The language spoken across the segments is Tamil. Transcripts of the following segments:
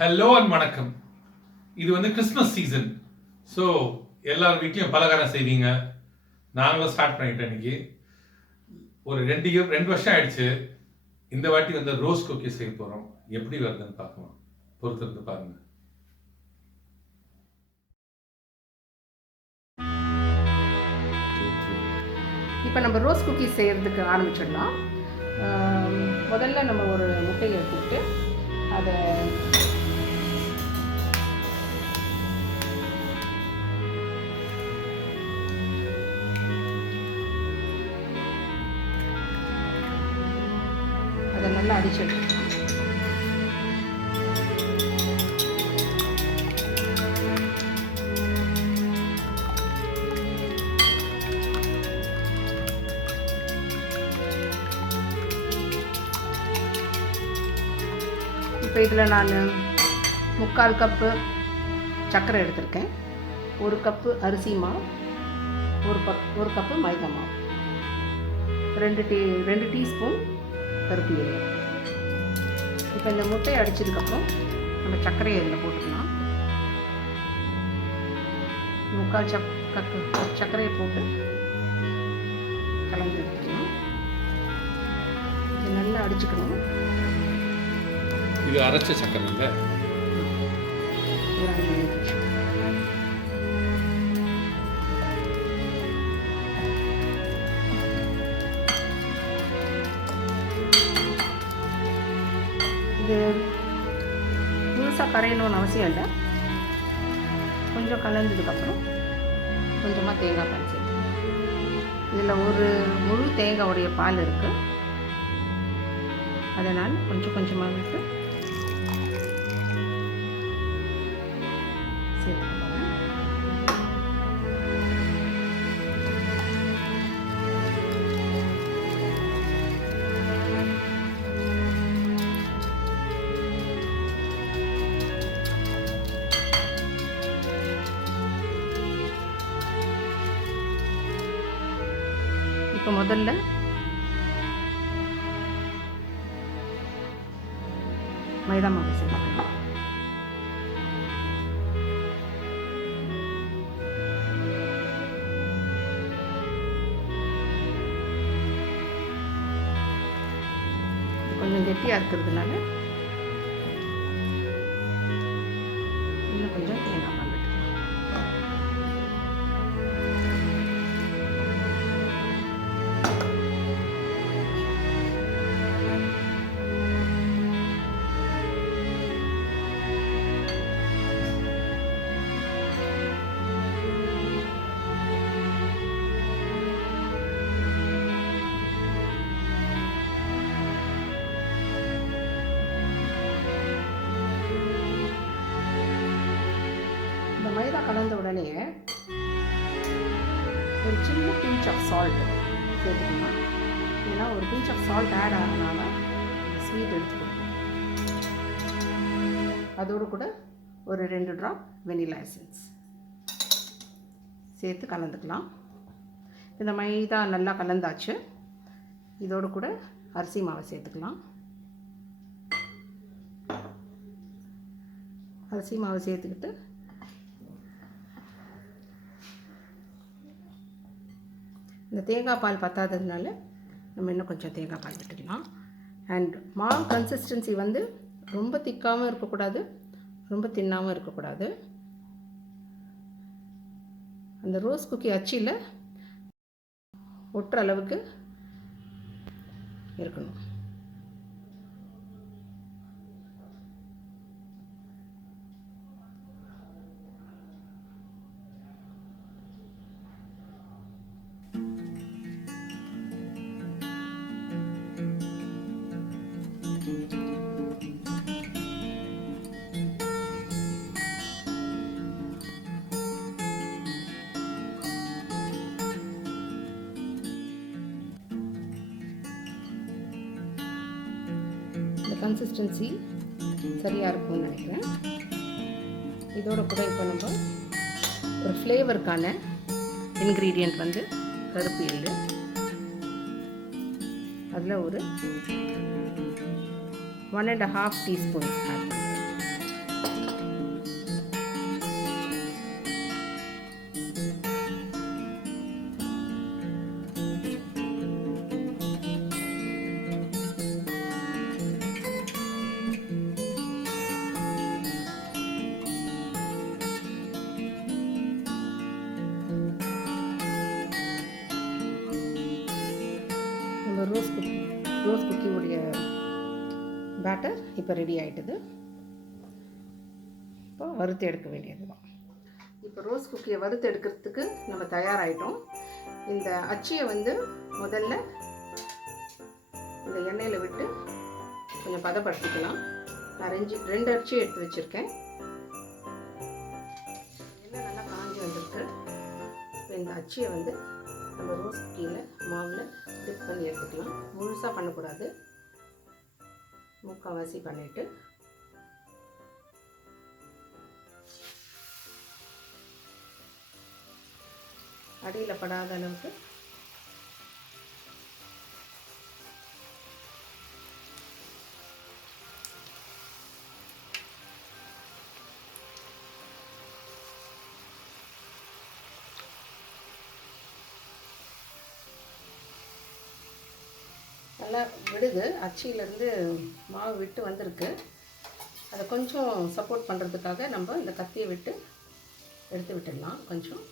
ஹலோ அண்ட் வணக்கம். இது கிறிஸ்மஸ் சீசன். ஸோ எல்லார் வீட்லையும் பலகாரம் செய்வீங்க. நாங்களும் ஸ்டார்ட் பண்ணிட்டோம் இன்னைக்கு. ஒரு 2 வருஷம் ஆயிடுச்சு. இந்த வாட்டி ரோஸ் குக்கி செய்ய போகிறோம். எப்படி வருதுன்னு பார்க்கலாம். பொறுத்திருந்து பாருங்க. இப்போ நம்ம ரோஸ் குக்கீஸ் செய்கிறதுக்கு ஆரம்பிச்சிடலாம். முதல்ல நம்ம ஒரு முட்டையை எடுத்துக்கிட்டு அதை நல்லா அடிச்சு எடுத்துக்கலாம். இப்போ இதில் நான் 3/4 கப்பு சர்க்கரை எடுத்திருக்கேன். 1 கப்பு அரிசி மாவு, 1 கப்பு மைதா மாவு, 2 டீஸ்பூன் கருப்பு எண்ணெய். இப்போ இந்த முட்டையை அடித்ததுக்கப்புறம் நம்ம சர்க்கரையை இதில் போட்டுக்கலாம். 3/4 கப்பு சர்க்கரையை போட்டு கலந்து எடுத்துக்கலாம். இது நல்லா அடிச்சுக்கணும். இது அரைச்ச சர்க்கரை இல்லை. இது முழுசாக கரையணும்னு அவசியம் இல்லை. கொஞ்சம் கலந்ததுக்கப்புறம் கொஞ்சமாக தேங்காய் பால் சேர்த்துக்கணும். இதில் ஒரு முழு தேங்காவுடைய பால் இருக்குது. அதனால் கொஞ்சம் கொஞ்சமாக விட்டு சேர்த்துக்கலாம். இப்போ முதல்ல மைதா மாவு சேர்த்துக்கலாம். கொஞ்சம் கெட்டியாக இருக்கிறதுனால இன்னும் கொஞ்சம் தேங்காய் பால் விட்டுக்கலாம். மைதா கலந்த உடனே ஒரு சின்ன பிஞ்ச் ஆஃப் சால்ட் சேர்த்துக்கலாம். ஏன்னா ஒரு பிஞ்ச் ஆஃப் சால்ட் ஆட் ஆகிறதுனால ஸ்வீட் எடுத்து கொடுக்கும். அதோடு கூட ஒரு 2 ட்ராப் வெனிலா எசன்ஸ் சேர்த்து கலந்துக்கலாம். இந்த மைதா நல்லா கலந்தாச்சு. இதோடு கூட அரிசி மாவை சேர்த்துக்கலாம். அரிசி மாவை சேர்த்துக்கிட்டு இந்த தேங்காய் பால் பத்தாததுனால நம்ம இன்னும் கொஞ்சம் தேங்காய் பால் விட்டுக்கலாம். அண்ட் மாவு கன்சிஸ்டன்சி ரொம்ப திக்காகவும் இருக்கக்கூடாது, ரொம்ப தின்னாகவும் இருக்கக்கூடாது. அந்த ரோஸ் குக்கி அச்சில் ஒட்டுற அளவுக்கு இருக்கணும். கன்சிஸ்டன்சி சரியாக இருக்கும்னு நினைக்கிறேன். இதோட கூட இப்போ நம்ம ஒரு ஃப்ளேவருக்கான இன்க்ரீடியண்ட் கருப்பு எள்ளு, அதில் ஒரு 1.5 டீஸ்பூன் ஆட் பண்ணுறேன். பேட்டர் இப்போ ரெடி ஆகிட்டுது. இப்போ வறுத்து எடுக்க வேண்டியது தான். இப்போ ரோஸ் குக்கியை வறுத்து எடுக்கிறதுக்கு நம்ம தயாராகிட்டோம். இந்த அச்சியை வந்து முதல்ல இந்த எண்ணெயில் விட்டு கொஞ்சம் பதப்படுத்திக்கலாம். நான் ரெண்டு அச்சி எடுத்து வச்சுருக்கேன். எண்ணெய் நல்லா காஞ்சி வந்திருக்கு. இப்போ இந்த அச்சியை வந்து நம்ம ரோஸ் குக்கியில் மாவில் டிப் பண்ணி எடுத்துக்கலாம். முழுசாக பண்ணக்கூடாது, முக்கால்வாசி பண்ணிவிட்டு அடியில் படாத அளவுக்கு நல்லா விடுது. அச்சியிலேருந்து மாவு விட்டு வந்திருக்கு. அதை கொஞ்சம் சப்போர்ட் பண்ணுறதுக்காக நம்ம இந்த கத்தியை விட்டு எடுத்து விட்டுடலாம். கொஞ்சம்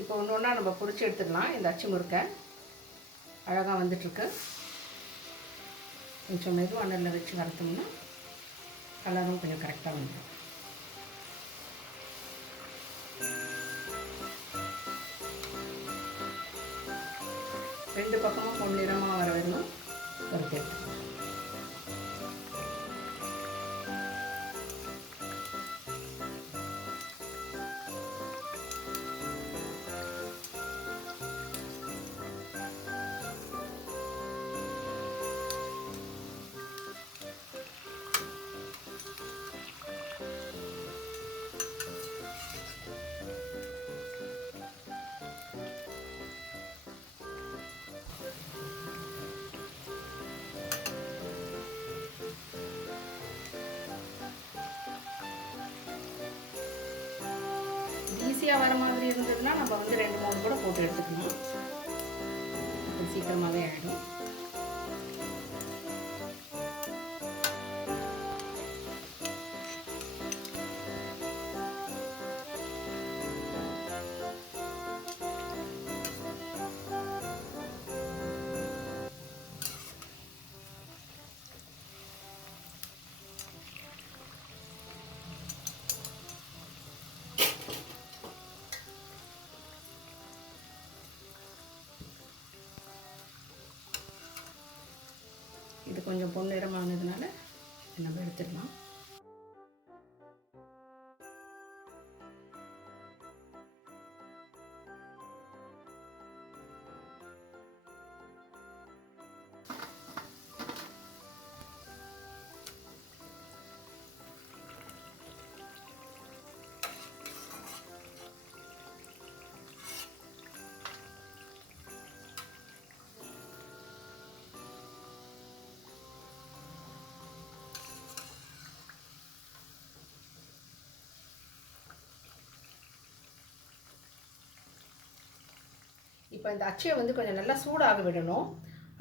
இப்போ ஒன்று ஒன்றா நம்ம பிடிச்சி எடுத்துக்கலாம். இந்த அச்சு முறுக்கை அழகாக வந்துட்டுருக்கு. கொஞ்சம் மெதுவானரில் வச்சு வறுத்தோம்னா கலரும் கொஞ்சம் கரெக்டாக வந்துடும். ரெண்டு பக்கமும் பொன்னிறமாக வர வேணும் வறுத்து எடுத்துக்கலாம். ஈஸியாக வர மாதிரி இருந்ததுன்னா நம்ம வந்து 2-3 கூட போட்டு எடுத்துக்கணும். சீக்கிரமாகவே ஆகிடும். இது கொஞ்சம் பொன்னிறமானதுனால நம்ம எடுத்துடலாம். இப்போ இந்த அச்சையை வந்து கொஞ்சம் நல்லா சூடாக விடணும்.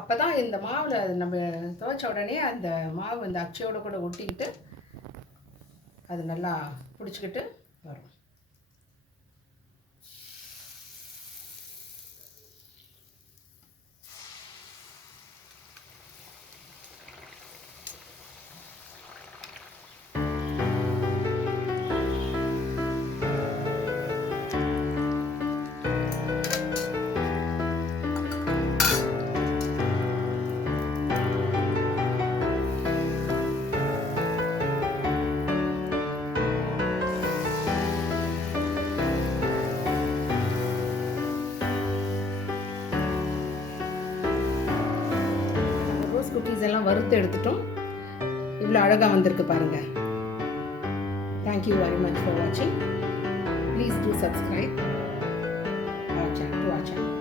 அப்போ தான் இந்த மாவில் நம்ம துவைச்ச உடனே அந்த மாவு இந்த அச்சையோடு கூட ஒட்டிக்கிட்டு அது நல்லா பிடிச்சிக்கிட்டு வரும். குக்கீஸ் எல்லாம் வறுத்து எடுத்துட்டோம். இவ்வளோ அழகாக வந்திருக்கு பாருங்கள். தேங்க்யூ வெரி மச் ஃபார் வாட்சிங். Please do subscribe our channel.